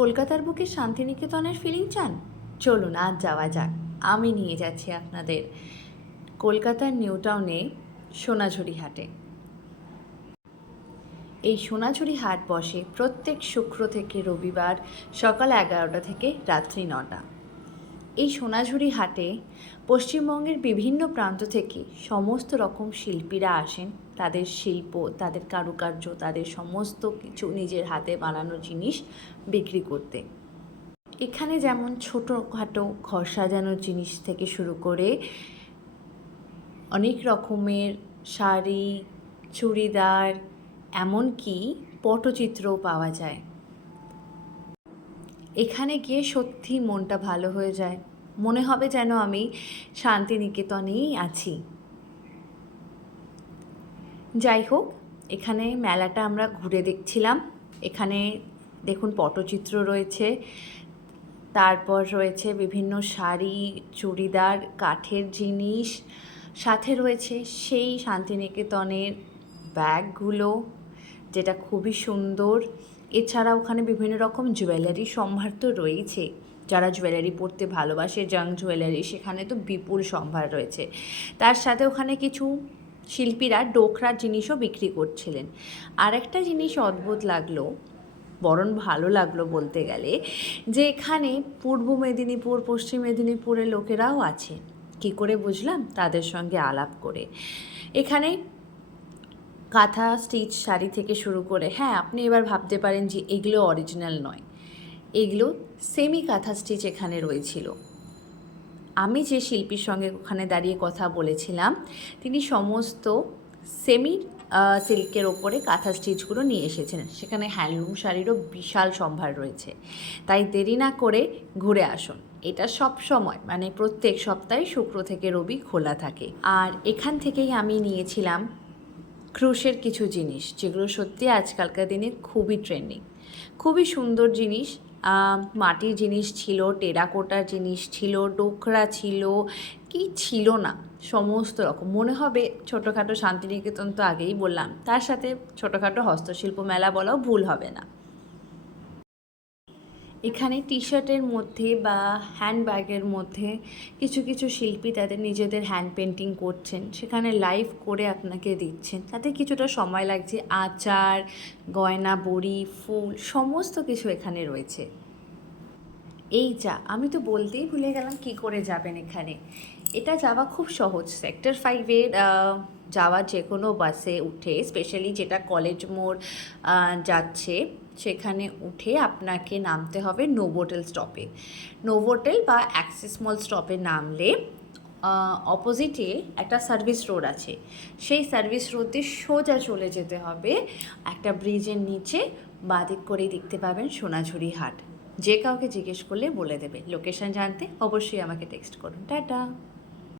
কলকাতার বুকে শান্তিনিকেতনের ফিলিং চান? চলুন আজ যাওয়া যাক। আমি নিয়ে যাচ্ছি আপনাদের কলকাতার নিউ টাউনে সোনাঝুরি হাটে। এই সোনাঝুরি হাট বসে প্রত্যেক শুক্র থেকে রবিবার সকাল 11টা থেকে রাত্রি 9টা। এই সোনাঝুরি হাটে পশ্চিমবঙ্গের বিভিন্ন প্রান্ত থেকে সমস্ত রকম শিল্পীরা আসেন তাদের শিল্প, তাদের কারুকার্য, তাদের সমস্ত কিছু নিজের হাতে বানানো জিনিস বিক্রি করতে। এখানে যেমন ছোটোখাটো ঘর সাজানোর জিনিস থেকে শুরু করে অনেক রকমের শাড়ি, চুড়িদার, এমনকি পটচিত্রও পাওয়া যায়। এখানে গিয়ে সত্যি মনটা ভালো হয়ে যায়, মনে হবে যেন আমি শান্তিনিকেতনেই আছি। যাই হোক, এখানে মেলাটা আমরা ঘুরে দেখছিলাম। এখানে দেখুন পটচিত্র রয়েছে, তারপর রয়েছে বিভিন্ন শাড়ি, চুড়িদার, কাঠের জিনিস, সাথে রয়েছে সেই শান্তিনিকেতনের ব্যাগগুলো, যেটা খুবই সুন্দর। এছাড়া ওখানে বিভিন্ন রকম জুয়েলারি সম্ভার তো রয়েছে। যারা জুয়েলারি পরতে ভালোবাসে, জাং জুয়েলারি, সেখানে তো বিপুল সম্ভার রয়েছে। তার সাথে ওখানে কিছু শিল্পীরা ডোকরার জিনিসও বিক্রি করছিলেন। আর একটা জিনিস অদ্ভুত লাগলো, বরং ভালো লাগলো বলতে গেলে, যে এখানে পূর্ব মেদিনীপুর, পশ্চিম মেদিনীপুরের লোকেরাও আছে। কি করে বুঝলাম? তাদের সঙ্গে আলাপ করে। এখানে কাঁথা স্টিচ শাড়ি থেকে শুরু করে, হ্যাঁ আপনি এবার ভাবতে পারেন যে এগুলো অরিজিনাল নয়, এগুলো সেমি কাঁথা স্টিচ এখানে রয়েছিল। আমি যে শিল্পীর সঙ্গে ওখানে দাঁড়িয়ে কথা বলেছিলাম, তিনি সমস্ত সেমি সিল্কের ওপরে কাঁথা স্টিচগুলো নিয়ে এসেছিলেন। সেখানে হ্যান্ডলুম শাড়িরও বিশাল সম্ভার রয়েছে। তাই দেরি না করে ঘুরে আসুন। এটা সব সময়, মানে প্রত্যেক সপ্তাহে শুক্র থেকে রবি খোলা থাকে। আর এখান থেকেই আমি নিয়েছিলাম ক্রুশের কিছু জিনিস, যেগুলো সত্যি আজকালকার দিনে খুবই ট্রেন্ডিং। খুবই সুন্দর জিনিস, মাটির জিনিস ছিল, টেরাকোটার জিনিস ছিল, ডোকরা ছিল, কি ছিল না সমস্ত রকম। মনে হবে ছোটোখাটো শান্তিনিকেতন তো আগেই বললাম, তার সাথে ছোটোখাটো হস্তশিল্প মেলা বলাও ভুল হবে না। এখানে টি শার্টের মধ্যে বা হ্যান্ডব্যাগের মধ্যে কিছু কিছু শিল্পী তাদের নিজেদের হ্যান্ড পেন্টিং করছেন, সেখানে লাইভ করে আপনাকে দিচ্ছেন। তাতে কিছুটা সময় লাগছে। আচার, গয়না, বড়ি, ফুল, সমস্ত কিছু এখানে রয়েছে। এই যা, আমি তো বলতেই ভুলে গেলাম কি করে যাবেন এখানে। এটা যাওয়া খুব সহজ। সেক্টর 5-এর যাওয়া যে কোনো বাসে উঠে, স্পেশালি যেটা কলেজ মোড় যাচ্ছে, সেখানে উঠে আপনাকে নামতে হবে নোভোটেল স্টপে। নোভোটেল বা অ্যাক্সিস মল স্টপে নামলে অপোজিটে একটা সার্ভিস রোড আছে। সেই সার্ভিস রোড দিয়ে সোজা চলে যেতে হবে। একটা ব্রিজের নিচে বাঁদিক করেই দেখতে পাবেন সোনাঝুরি হাট। যে কাউকে জিজ্ঞেস করলে বলে দেবে। লোকেশন জানতে অবশ্যই আমাকে টেক্সট করুন। টাটা।